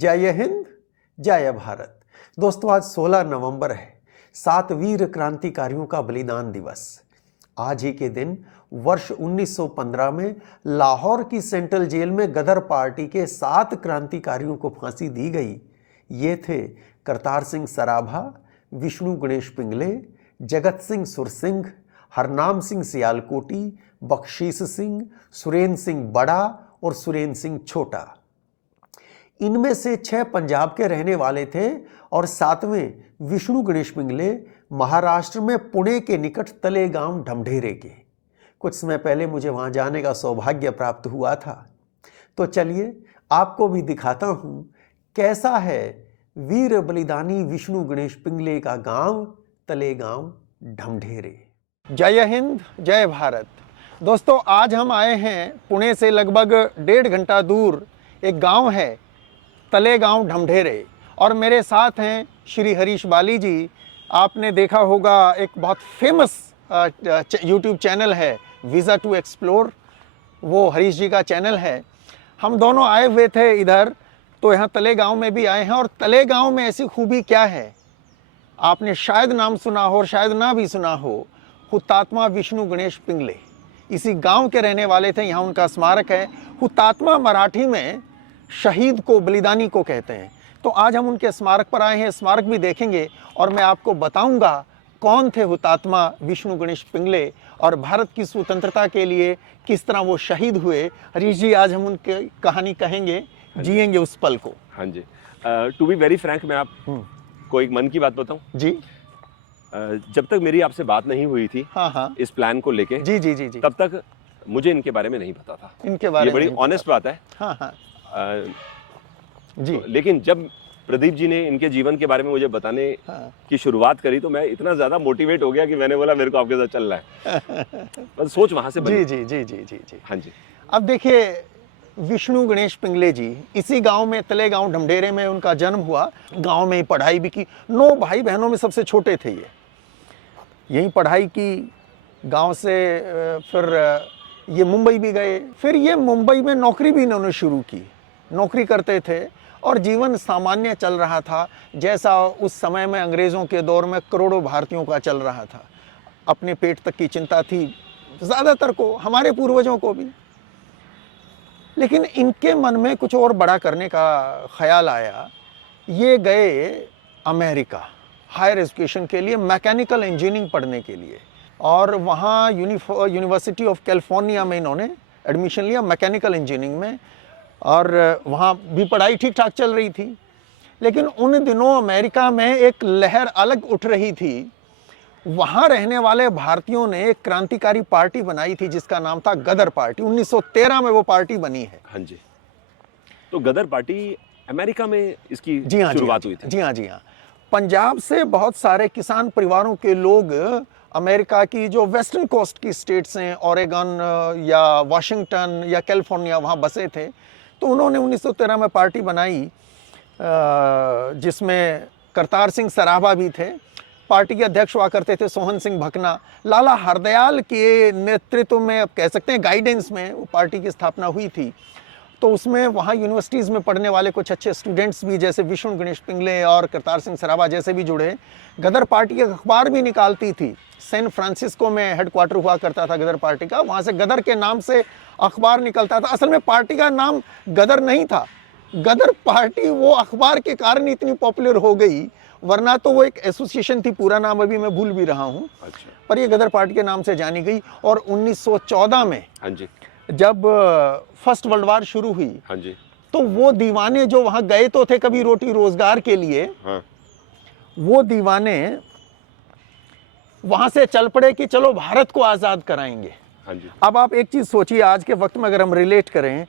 जय हिंद, जय भारत। दोस्तों, आज 16 नवंबर है, 7 वीर क्रांतिकारियों का बलिदान दिवस। आज ही के दिन वर्ष 1915 में लाहौर की सेंट्रल जेल में गदर पार्टी के 7 क्रांतिकारियों को फांसी दी गई। ये थे करतार सिंह सराभा, विष्णु गणेश पिंगले, जगत सिंह सुरसिंह, हरनाम सिंह सियालकोटी, बख्शीश सिंह, सुरेंद्र सिंह बड़ा और सुरेंद्र सिंह छोटा। इनमें से 6 पंजाब के रहने वाले थे और 7वें विष्णु गणेश पिंगले महाराष्ट्र में पुणे के निकट तलेगांव ढमढेरे के। कुछ समय पहले मुझे वहां जाने का सौभाग्य प्राप्त हुआ था, तो चलिए आपको भी दिखाता हूं कैसा है वीर बलिदानी विष्णु गणेश पिंगले का गांव तलेगांव ढमढेरे। जय हिंद, जय भारत। दोस्तों, आज हम आए हैं पुणे से लगभग 1.5 घंटा दूर एक गांव है तलेगांव ढमढेरे, और मेरे साथ हैं श्री हरीश बाली जी। आपने देखा होगा एक बहुत फेमस यूट्यूब चैनल है वीज़ा टू एक्सप्लोर, वो हरीश जी का चैनल है। हम दोनों आए हुए थे इधर, तो यहाँ तलेगांव में भी आए हैं। और तलेगांव में ऐसी खूबी क्या है, आपने शायद नाम सुना हो और शायद ना भी सुना हो, हुतात्मा विष्णु गणेश पिंगले इसी गांव के रहने वाले थे। यहाँ उनका स्मारक है। हुतात्मा मराठी में शहीद को, बलिदानी को कहते हैं। तो आज हम उनके स्मारक पर आए हैं, स्मारक भी देखेंगे और मैं आपको बताऊंगा कौन थे हुतात्मा विष्णु गणेश पिंगले और भारत की स्वतंत्रता के लिए किस तरह वो शहीद हुए। हरीश जी, आज हम उनकी कहानी कहेंगे, जिएंगे उस पल को। हाँ जी। टू बी वेरी फ्रैंक, मैं आपको एक मन की बात बताऊं जी। जब तक मेरी आपसे बात नहीं हुई थी हाँ इस प्लान को लेके, जी जी जी जी, तब तक मुझे इनके बारे में नहीं पता था। इनके बारे ये बड़ी ऑनेस्ट बात है। हाँ जी। तो, लेकिन जब प्रदीप जी ने इनके जीवन के बारे में मुझे बताने की शुरुआत करी, तो मैं इतना ज्यादा मोटिवेट हो गया कि मैंने बोला मेरे को आपके साथ चलना है। बस सोच वहां से बनी। जी जी जी जी जी जी। हाँ जी। अब देखिए, विष्णु गणेश पिंगले जी इसी गांव में, तलेगांव ढमढेरे में उनका जन्म हुआ। गांव में ही पढ़ाई भी की। 9 भाई बहनों में सबसे छोटे थे ये। यहीं पढ़ाई की, गांव से फिर ये मुंबई भी गए। फिर ये मुंबई में नौकरी भी इन्होंने शुरू की। नौकरी करते थे और जीवन सामान्य चल रहा था, जैसा उस समय में अंग्रेज़ों के दौर में करोड़ों भारतीयों का चल रहा था। अपने पेट तक की चिंता थी ज़्यादातर को, हमारे पूर्वजों को भी। लेकिन इनके मन में कुछ और बड़ा करने का ख्याल आया। ये गए अमेरिका हायर एजुकेशन के लिए, मैकेनिकल इंजीनियरिंग पढ़ने के लिए, और वहाँ यूनिवर्सिटी ऑफ कैलिफोर्निया में इन्होंने एडमिशन लिया मैकेनिकल इंजीनियरिंग में। और वहाँ भी पढ़ाई ठीक ठाक चल रही थी। लेकिन उन दिनों अमेरिका में एक लहर अलग उठ रही थी। वहाँ रहने वाले भारतीयों ने एक क्रांतिकारी पार्टी बनाई थी जिसका नाम था गदर पार्टी। 1913 में वो पार्टी बनी है। हाँ जी। तो गदर पार्टी अमेरिका में इसकी शुरुआत हुई थी। जी हाँ जी हाँ। पंजाब से बहुत सारे किसान परिवारों के लोग अमेरिका की जो वेस्टर्न कोस्ट की स्टेट्स हैं, ओरेगन या वाशिंगटन या कैलिफोर्निया, वहाँ बसे थे। तो उन्होंने 1913 में पार्टी बनाई, जिसमें करतार सिंह सराभा भी थे। पार्टी के अध्यक्ष हुआ करते थे सोहन सिंह भकना। लाला हरदयाल के नेतृत्व में, अब कह सकते हैं गाइडेंस में, वो पार्टी की स्थापना हुई थी। तो उसमें वहाँ यूनिवर्सिटीज़ में पढ़ने वाले कुछ अच्छे स्टूडेंट्स भी, जैसे विष्णु गणेश पिंगले और करतार सिंह सराभा जैसे भी जुड़े। गदर पार्टी एक अखबार भी निकालती थी। सैन फ्रांसिस्को में हेडक्वार्टर हुआ करता था गदर पार्टी का। वहाँ से गदर के नाम से अखबार निकलता था। असल में पार्टी का नाम गदर नहीं था। गदर पार्टी वो अखबार के कारण इतनी पॉपुलर हो गई, वरना तो वो एक एसोसिएशन थी। पूरा नाम अभी मैं भूल भी रहा हूँ। अच्छा। पर ये गदर पार्टी के नाम से जानी गई। और 1914 में, हाँ जी, जब फर्स्ट वर्ल्ड वार शुरू हुई, हाँ जी, तो वो दीवाने जो वहां गए तो थे कभी रोटी रोजगार के लिए, हाँ, वो दीवाने वहां से चल पड़े कि चलो भारत को आजाद कराएंगे। हाँ जी। अब आप एक चीज सोचिए, आज के वक्त में अगर हम रिलेट करें,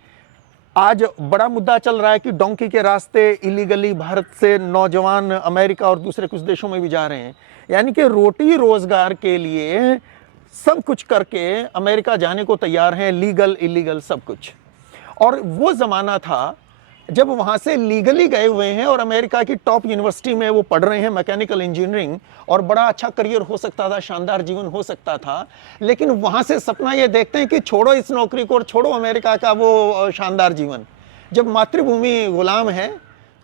आज बड़ा मुद्दा चल रहा है कि डोंकी के रास्ते इलीगली भारत से नौजवान अमेरिका और दूसरे कुछ देशों में भी जा रहे हैं। यानी कि रोटी रोजगार के लिए सब कुछ करके अमेरिका जाने को तैयार हैं, लीगल इलीगल सब कुछ। और वो ज़माना था जब वहाँ से लीगली गए हुए हैं और अमेरिका की टॉप यूनिवर्सिटी में वो पढ़ रहे हैं मैकेनिकल इंजीनियरिंग, और बड़ा अच्छा करियर हो सकता था, शानदार जीवन हो सकता था। लेकिन वहाँ से सपना ये देखते हैं कि छोड़ो इस नौकरी को और छोड़ो अमेरिका का वो शानदार जीवन। जब मातृभूमि गुलाम है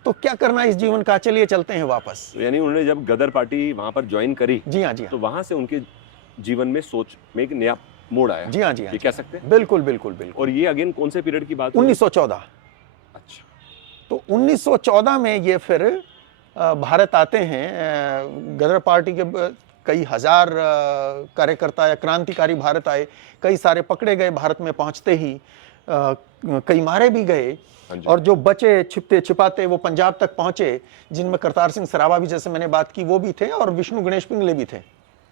तो क्या करना इस जीवन का, चलिए चलते हैं वापस। तो यानी उन्होंने जब गदर पार्टी वहां पर ज्वाइन करी, जी हाँ, जी हाँ, तो वहां से उनके जीवन में सोच में एक नया मोड़ आया। जी हाँ, जी हाँ, ये कह सकते हैं। बिल्कुल बिल्कुल बिल्कुल। और ये अगेन कौन से पीरियड की बात है? 1914। अच्छा। तो 1914 में ये फिर भारत आते हैं। गदर पार्टी के कई हजार कार्यकर्ता या क्रांतिकारी भारत आए, कई सारे पकड़े गए भारत में पहुंचते ही, कई मारे भी गए, और जो बचे छिपते छिपाते वो पंजाब तक पहुंचे, जिनमें करतार सिंह सराभा भी, जैसे मैंने बात की, वो भी थे, और विष्णु गणेश पिंगले भी थे।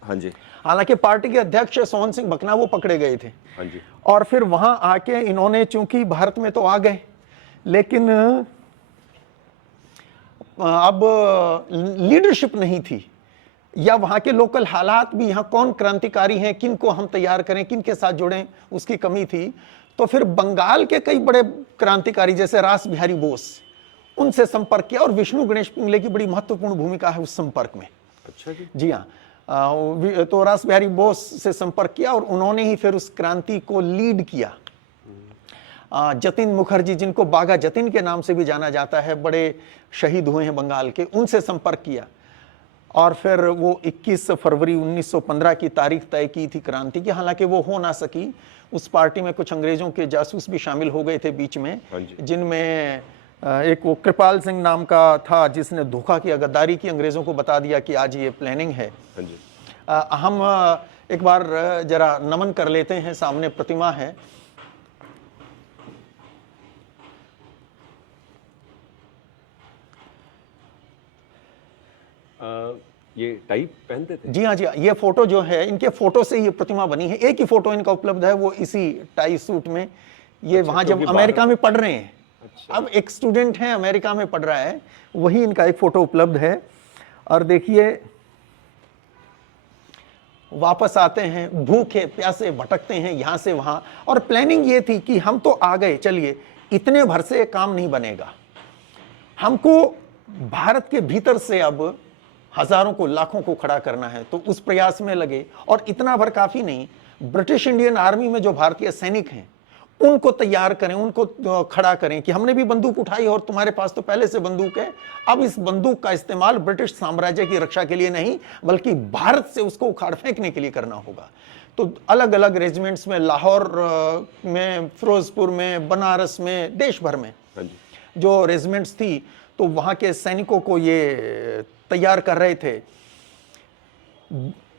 हाँ जी। हालांकि पार्टी के अध्यक्ष सोहन सिंह भकना वो पकड़े गए थे। हाँ जी। और फिर वहां आके इन्होंने, चूंकि भारत में तो आ गए, लेकिन अब लीडरशिप नहीं थी, या वहां के लोकल हालात भी, यहाँ कौन क्रांतिकारी हैं, किन को हम तैयार करें, किन के साथ जुड़ें, उसकी कमी थी। तो फिर बंगाल के कई बड़े क्रांतिकारी जैसे रास बिहारी बोस, उनसे संपर्क किया, और विष्णु गणेश पिंगले की बड़ी महत्वपूर्ण भूमिका है उस संपर्क में। अच्छा जी। जी हाँ। तो रास बिहारी बोस से संपर्क किया, और उन्होंने ही फिर उस क्रांति को लीड किया। जतिन मुखर्जी, जिनको बाघा जतिन के नाम से भी जाना जाता है, बड़े शहीद हुए हैं बंगाल के, उनसे संपर्क किया। और फिर वो 21 फरवरी 1915 की तारीख तय की थी क्रांति की। हालांकि वो हो ना सकी, उस पार्टी में कुछ अंग्रेजों के जासूस भी शामिल हो गए थे बीच में, जिनमें एक वो कृपाल सिंह नाम का था, जिसने धोखा किया, गद्दारी की, अंग्रेजों को बता दिया कि आज ये प्लानिंग है। हम एक बार जरा नमन कर लेते हैं, सामने प्रतिमा है। ये टाई पहनते थे? जी हाँ, जी हाँ। ये फोटो जो है, इनके फोटो से ये प्रतिमा बनी है। एक ही फोटो इनका उपलब्ध है, वो इसी टाई सूट में। ये वहां जब अमेरिका में पढ़ रहे हैं, अब एक स्टूडेंट है अमेरिका में पढ़ रहा है, वही इनका एक फोटो उपलब्ध है। और देखिए, वापस आते हैं, भूखे प्यासे भटकते हैं यहां से वहां, और प्लानिंग ये थी कि हम तो आ गए, चलिए इतने भर से काम नहीं बनेगा, हमको भारत के भीतर से अब हजारों को, लाखों को खड़ा करना है। तो उस प्रयास में लगे, और इतना भर काफी नहीं, ब्रिटिश इंडियन आर्मी में जो भारतीय सैनिक हैं उनको तैयार करें, उनको खड़ा करें कि हमने भी बंदूक उठाई, और तुम्हारे पास तो पहले से बंदूक है, अब इस बंदूक का इस्तेमाल ब्रिटिश साम्राज्य की रक्षा के लिए नहीं, बल्कि भारत से उसको उखाड़ फेंकने के लिए करना होगा। तो अलग अलग रेजिमेंट्स में, लाहौर में, फिरोजपुर में, बनारस में, देश भर में जो रेजिमेंट्स थी, तो वहां के सैनिकों को ये तैयार कर रहे थे।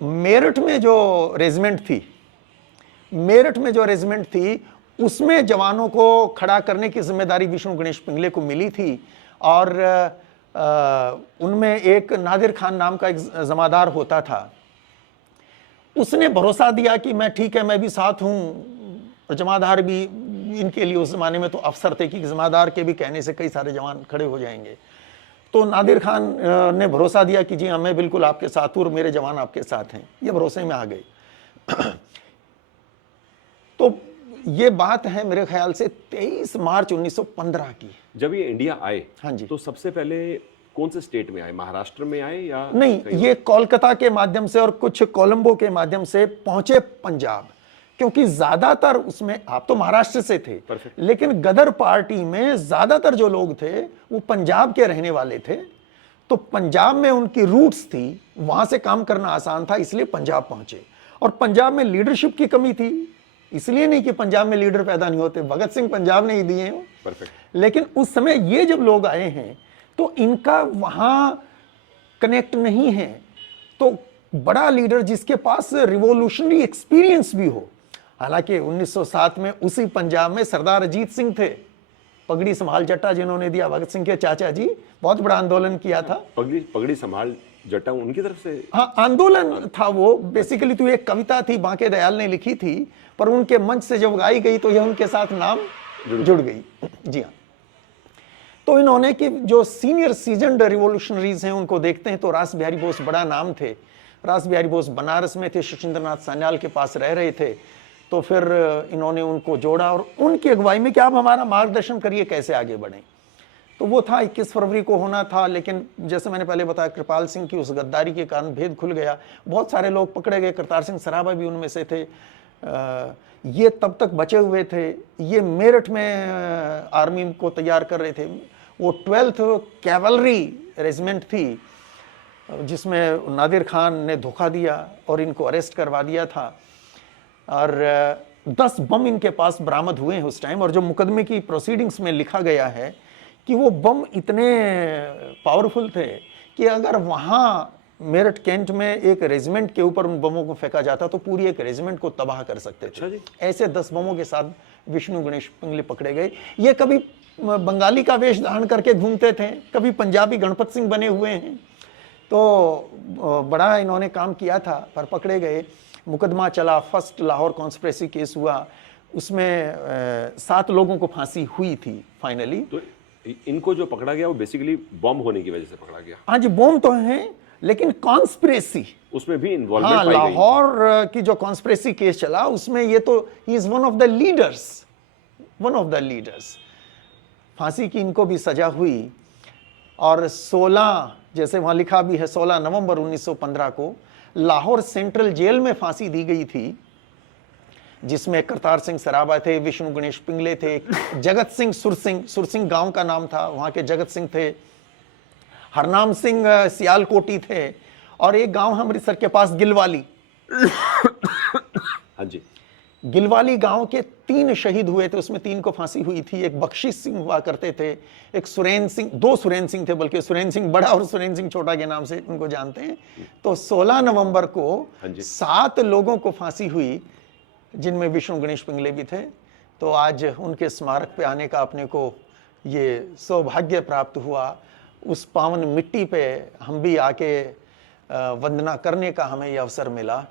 मेरठ में जो रेजिमेंट थी, उसमें जवानों को खड़ा करने की जिम्मेदारी विष्णु गणेश पिंगले को मिली थी। और उनमें एक नादिर खान नाम का एक जमादार होता था, उसने भरोसा दिया कि मैं ठीक है, मैं भी साथ हूं। जमादार भी इनके लिए उस जमाने में तो अफसर थे कि जमादार के भी कहने से कई सारे जवान खड़े हो जाएंगे। तो नादिर खान ने भरोसा दिया कि जी हाँ, मैं बिल्कुल आपके साथ हूं और मेरे जवान आपके साथ हैं। ये भरोसे में आ गए। तो ये बात है मेरे ख्याल से 23 मार्च 1915 की। जब ये इंडिया आए, हाँ जी, तो सबसे पहले कौन से स्टेट में आए? महाराष्ट्र में आए या नहीं? ये कोलकाता के माध्यम से और कुछ कोलंबो के माध्यम से पहुंचे पंजाब, क्योंकि ज्यादातर उसमें, आप तो महाराष्ट्र से थे, लेकिन गदर पार्टी में ज्यादातर जो लोग थे वो पंजाब के रहने वाले थे। तो पंजाब में उनकी रूट्स थी, वहां से काम करना आसान था, इसलिए पंजाब पहुंचे। और पंजाब में लीडरशिप की कमी थी, इसलिए नहीं कि पंजाब में लीडर पैदा नहीं होते, भगत सिंह पंजाब ने ही दिए हैं। लेकिन उस समय ये जब लोग आए हैं तो इनका वहां कनेक्ट नहीं है। तो बड़ा लीडर जिसके पास रिवॉल्यूशनरी एक्सपीरियंस भी हो। हालांकि 1907 में उसी पंजाब में सरदार अजीत सिंह थे, पगड़ी संभाल जट्टा जिन्होंने दिया, भगत सिंह के चाचा जी, बहुत बड़ा आंदोलन किया था। पगड़ी संभाल जट्टा उनकी तरफ से? हाँ, आंदोलन था वो। बेसिकली तो एक कविता थी, बांके दयाल ने लिखी थी, पर उनके मंच से जब गाई गई तो यह उनके साथ नाम जुड़ गई। जी हाँ। तो इन्होंने कि जो सीनियर सीजन्ड रिवॉल्यूशनरीज हैं उनको देखते हैं, तो रास बिहारी बोस बड़ा नाम थे। रास बिहारी बोस बनारस में थे, शशिंद्रनाथ सान्याल के पास रह रहे थे। तो फिर इन्होंने उनको जोड़ा और उनकी अगुवाई में कि आप हमारा मार्गदर्शन करिए कैसे आगे बढ़ें। तो वो था 21 फरवरी को होना था, लेकिन जैसे मैंने पहले बताया, कृपाल सिंह की उस गद्दारी के कारण भेद खुल गया, बहुत सारे लोग पकड़े गए, करतार सिंह सराभा भी उनमें से थे। ये तब तक बचे हुए थे, ये मेरठ में आर्मी को तैयार कर रहे थे। वो 12th कैवलरी रेजिमेंट थी जिसमें नादिर खान ने धोखा दिया और इनको अरेस्ट करवा दिया था, और 10 बम इनके पास बरामद हुए हैं उस टाइम। और जो मुकदमे की प्रोसीडिंग्स में लिखा गया है कि वो बम इतने पावरफुल थे कि अगर वहाँ मेरठ कैंट में एक रेजिमेंट के ऊपर उन बमों को फेंका जाता तो पूरी एक रेजिमेंट को तबाह कर सकते थे। ऐसे 10 बमों के साथ विष्णु गणेश पिंगले पकड़े गए। ये कभी बंगाली का वेश धारण करके घूमते थे, कभी पंजाबी गणपत सिंह बने हुए हैं, तो बड़ा इन्होंने काम किया था, पर पकड़े गए। मुकदमा चला, फर्स्ट लाहौर कॉन्स्पिरेसी केस हुआ, उसमें 7 लोगों को फांसी हुई थी फाइनली। तो इनको जो पकड़ा गया वो बेसिकली बॉम्ब होने की वजह से पकड़ा गया। हाँ जी, बॉम्ब तो है, लेकिन कॉन्स्पिरेसी उसमें भी इन्वॉल्वमेंट हाँ, पाई गई। लाहौर की जो कॉन्स्पिरेसी केस चला उसमें ये तो he is one of the leaders. फांसी की इनको भी सजा हुई। और 16, जैसे वहां लिखा भी है, 16 नवंबर 1915 को लाहौर सेंट्रल जेल में फांसी दी गई थी, जिसमें करतार सिंह सराबा थे, विष्णु गणेश पिंगले थे, जगत सिंह सुरसिंह गांव का नाम था, वहां के जगत सिंह थे, हरनाम सिंह सियालकोटी थे, और एक गांव अमृतसर के पास गिलवाली। हाँ जी, गिलवाली गांव के 3 शहीद हुए थे, उसमें 3 को फांसी हुई थी। एक बख्शिश सिंह हुआ करते थे, एक सुरेंद्र सिंह, 2 सुरेंद्र सिंह थे, बल्कि सुरेंद्र सिंह बड़ा और सुरेंद्र सिंह छोटा के नाम से उनको जानते हैं। तो 16 नवंबर को 7 लोगों को फांसी हुई, जिनमें विष्णु गणेश पिंगले भी थे। तो आज उनके स्मारक पे आने का अपने को ये सौभाग्य प्राप्त हुआ। उस पावन मिट्टी पे हम भी आके वंदना करने का हमें ये अवसर मिला,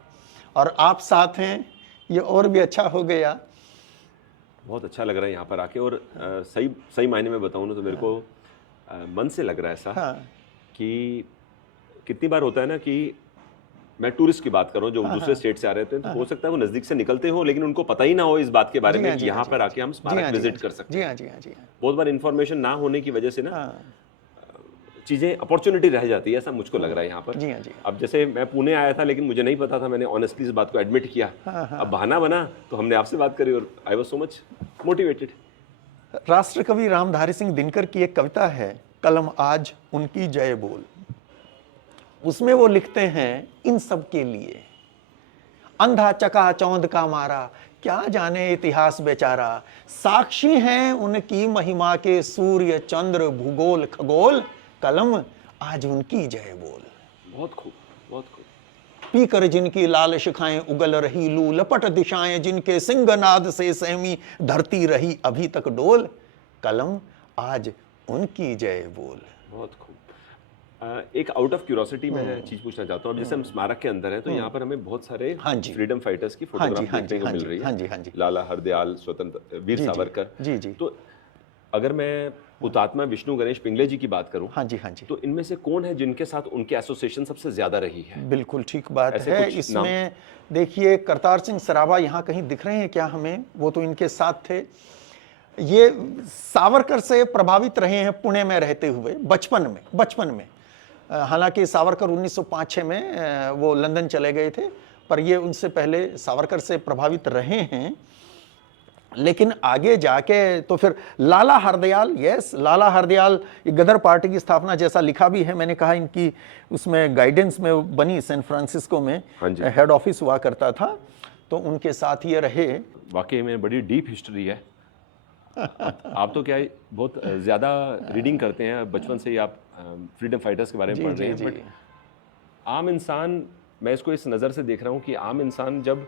और आप साथ हैं, ये और भी अच्छा हो गया। बहुत अच्छा लग रहा है यहाँ पर आके। और सही मायने में बताऊँ ना तो मेरे को मन से लग रहा है ऐसा कि कितनी बार होता है ना कि मैं टूरिस्ट की बात कर रहा हूँ जो दूसरे स्टेट से आ रहे थे, तो हो सकता है वो नजदीक से निकलते हो लेकिन उनको पता ही ना हो इस बात के बारे में कि यहाँ पर आके हम स्मारक विजिट कर सकते हैं। बहुत बार इन्फॉर्मेशन ना होने की वजह से ना चीजें अपॉर्चुनिटी रह जाती है, ऐसा मुझको लग रहा है यहाँ पर। अब जैसे मैं पुणे आया था लेकिन मुझे नहीं पता था, मैंने ऑनेस्टली इस बात को एडमिट किया। अब बहाना बना तो हमने आपसे बात करी और I was so much motivated. राष्ट्र कवि रामधारी सिंह दिनकर की एक कविता है, कलम आज उनकी जय बोल। उसमें वो लिखते हैं, इन सब के लिए अंधा चका चौंध का मारा, क्या जाने इतिहास बेचारा, साक्षी हैं उनकी महिमा के सूर्य चंद्र भूगोल खगोल, कलम आज उनकी जय बोल। बहुत खूब, बहुत खूब। पीकर जिनकी लाल शिखाएं उगल रही लू, लपट दिशाएं जिनके सिंहनाद से सहमी धरती रही अभी तक डोल, कलम आज उनकी जय बोल। बहुत खूब। एक आउट ऑफ क्यूरोसिटी में चीज पूछना चाहता हूँ। जैसे हम स्मारक के अंदर हैं तो यहाँ पर हमें बहुत सारे फ्रीडम फाइटर्स की फोटोग्राफ देखने को मिल रही है। लाला हरदयाल, स्वतंत्र वीर सावरकर। जी। तो अगर मैं हुतात्मा विष्णु गणेश पिंगले जी की बात करूं, हाँ जी, तो इनमें से कौन है जिनके साथ उनकी एसोसिएशन सबसे ज्यादा रही है? बिल्कुल ठीक बात है। इसमें देखिए, करतार सिंह सराबा यहाँ कहीं दिख रहे हैं क्या हमें? वो तो इनके साथ थे। ये सावरकर से प्रभावित रहे हैं पुणे में रहते हुए बचपन में। हालांकि सावरकर 1905-6 में वो लंदन चले गए थे, पर ये उनसे पहले सावरकर से प्रभावित रहे हैं। लेकिन आगे जाके तो फिर लाला हरदयाल गदर पार्टी की स्थापना, जैसा लिखा भी है, मैंने कहा इनकी उसमें गाइडेंस में बनी, सैन फ्रांसिस्को में हेड ऑफिस हुआ करता था, तो उनके साथ ये रहे। वाकई में बड़ी डीप हिस्ट्री है। आप तो क्या बहुत ज्यादा रीडिंग करते हैं, बचपन से ही आप फ्रीडम फाइटर्स के बारे में पढ़ रहे हैं। बट आम इंसान, मैं इसको इस नज़र से देख रहा हूँ कि आम इंसान जब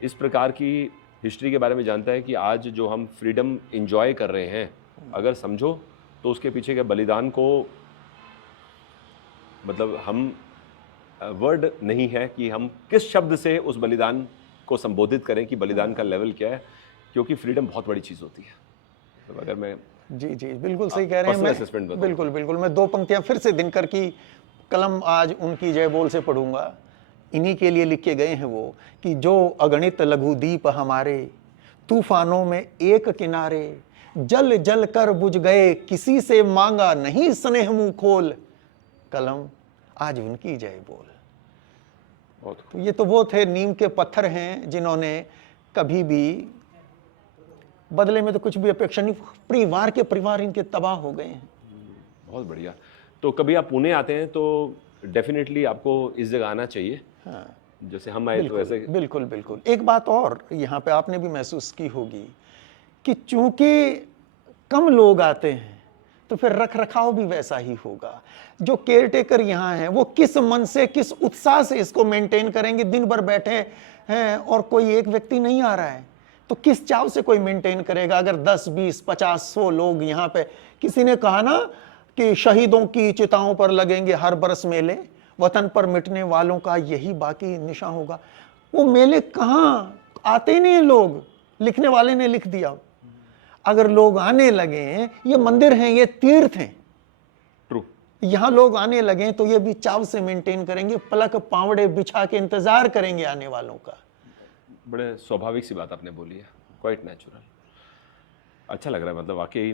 इस प्रकार की हिस्ट्री के बारे में जानता है कि आज जो हम फ्रीडम एंजॉय कर रहे हैं, अगर समझो तो उसके पीछे के बलिदान को, मतलब हम वर्ड नहीं है कि हम किस शब्द से उस बलिदान को संबोधित करें कि बलिदान का लेवल क्या है, क्योंकि फ्रीडम बहुत बड़ी चीज़ होती है। तो अगर मैं जी बिल्कुल सही कह रहे हैं। बिल्कुल मैं 2 पंक्तियां फिर से दिनकर की कलम आज उनकी जय बोल से पढ़ूंगा। इन्हीं के लिए लिखे गए हैं वो, कि जो अगणित लघु दीप हमारे तूफानों में एक किनारे, जल जल कर बुझ गए किसी से मांगा नहीं स्नेह मुंह खोल, कलम आज उनकी जय बोल। तो ये तो वो थे नीम के पत्थर हैं जिन्होंने कभी भी बदले में तो कुछ भी अपेक्षा नहीं, परिवार इनके तबाह हो गए हैं। बहुत बढ़िया। तो कभी आप पुणे आते हैं तो डेफिनेटली आपको इस जगह आना चाहिए। हाँ, जैसे हम आए तो ऐसे। बिल्कुल बिल्कुल। एक बात और यहाँ पे आपने भी महसूस की होगी कि चूंकि कम लोग आते हैं तो फिर रख रखाव भी वैसा ही होगा। जो केयर टेकर यहाँ हैं वो किस मन से, किस उत्साह से इसको मेंटेन करेंगे। दिन भर बैठे हैं और कोई एक व्यक्ति नहीं आ रहा है तो किस चाव से कोई मेंटेन करेगा। अगर 10, 20, 50, 100 लोग यहाँ पे, किसी ने कहा ना कि शहीदों की चिताओं पर लगेंगे हर बरस मेले, वतन पर मिटने वालों का यही बाकी निशान होगा। वो मेले कहाँ आते ही नहीं लोग, लिखने वाले ने लिख दिया। अगर लोग आने लगे, ये मंदिर हैं, ये तीर्थ हैं, ट्रू, यहां लोग आने लगे तो ये भी चाव से मेंटेन करेंगे, पलक पावड़े बिछा के इंतजार करेंगे आने वालों का। बड़े स्वाभाविक सी बात आपने बोली है, क्वाइट नेचुरल। अच्छा लग रहा है, मतलब वाकई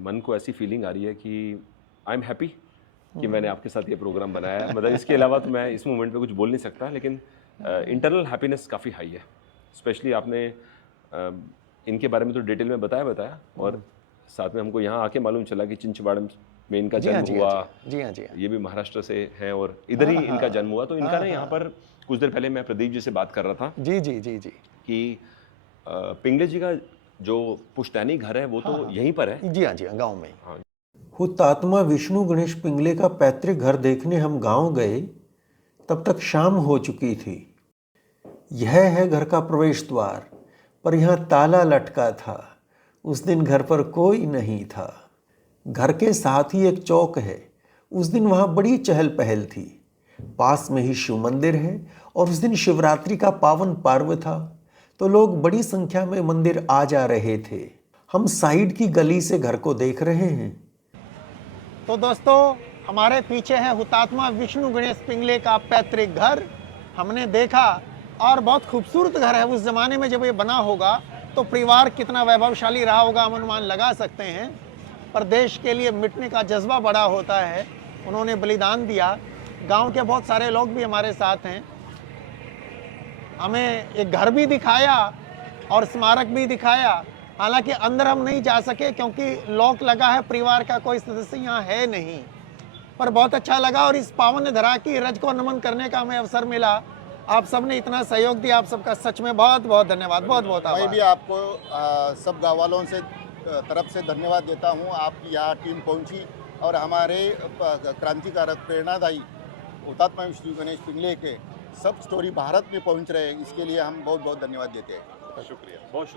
मन को ऐसी फीलिंग आ रही है कि आई एम हैप्पी कि मैंने आपके साथ ये प्रोग्राम बनाया है। मतलब इसके अलावा तो मैं इस मोमेंट पे कुछ बोल नहीं सकता, लेकिन इंटरनल हैप्पीनेस काफ़ी हाई है। स्पेशली आपने इनके बारे में तो डिटेल में बताया और साथ में हमको यहाँ आके मालूम चला कि चिंचवाड़ में इनका जन्म हुआ। जी हाँ, जी हाँ। ये भी महाराष्ट्र से हैं और इधर ही इनका जन्म हुआ। तो इनका ना यहाँ पर कुछ देर पहले मैं प्रदीप जी से बात कर रहा था जी जी जी जी कि पिंगले जी का जो पुश्तैनी घर है वो तो यहीं पर है। जी हाँ, जी हाँ, गाँव में। हाँ। हुतात्मा विष्णु गणेश पिंगले का पैतृक घर देखने हम गांव गए, तब तक शाम हो चुकी थी। यह है घर का प्रवेश द्वार, पर यहाँ ताला लटका था। उस दिन घर पर कोई नहीं था। घर के साथ ही एक चौक है, उस दिन वहाँ बड़ी चहल पहल थी। पास में ही शिव मंदिर है और उस दिन शिवरात्रि का पावन पर्व था तो लोग बड़ी संख्या में मंदिर आ जा रहे थे। हम साइड की गली से घर को देख रहे हैं। तो दोस्तों, हमारे पीछे है हुतात्मा विष्णु गणेश पिंगले का पैतृक घर। हमने देखा और बहुत खूबसूरत घर है। उस जमाने में जब ये बना होगा तो परिवार कितना वैभवशाली रहा होगा हम अनुमान लगा सकते हैं। पर देश के लिए मिटने का जज्बा बड़ा होता है, उन्होंने बलिदान दिया। गांव के बहुत सारे लोग भी हमारे साथ हैं। हमें एक घर भी दिखाया और स्मारक भी दिखाया। हालांकि अंदर हम नहीं जा सके क्योंकि लॉक लगा है, परिवार का कोई सदस्य यहाँ है नहीं। पर बहुत अच्छा लगा और इस पावन धरा की रज को नमन करने का हमें अवसर मिला। आप सब ने इतना सहयोग दिया, आप सबका सच में बहुत बहुत धन्यवाद, बहुत बहुत आभार। मैं भी आपको सब गाँव वालों से तरफ से धन्यवाद देता हूँ। आपकी यहाँ टीम पहुँची और हमारे क्रांतिकारक प्रेरणादायी हुतात्मा विष्णु गणेश पिंगले के सब स्टोरी भारत में पहुँच रहे हैं, इसके लिए हम बहुत बहुत धन्यवाद देते हैं। शुक्रिया, बहुत शुक्रिया।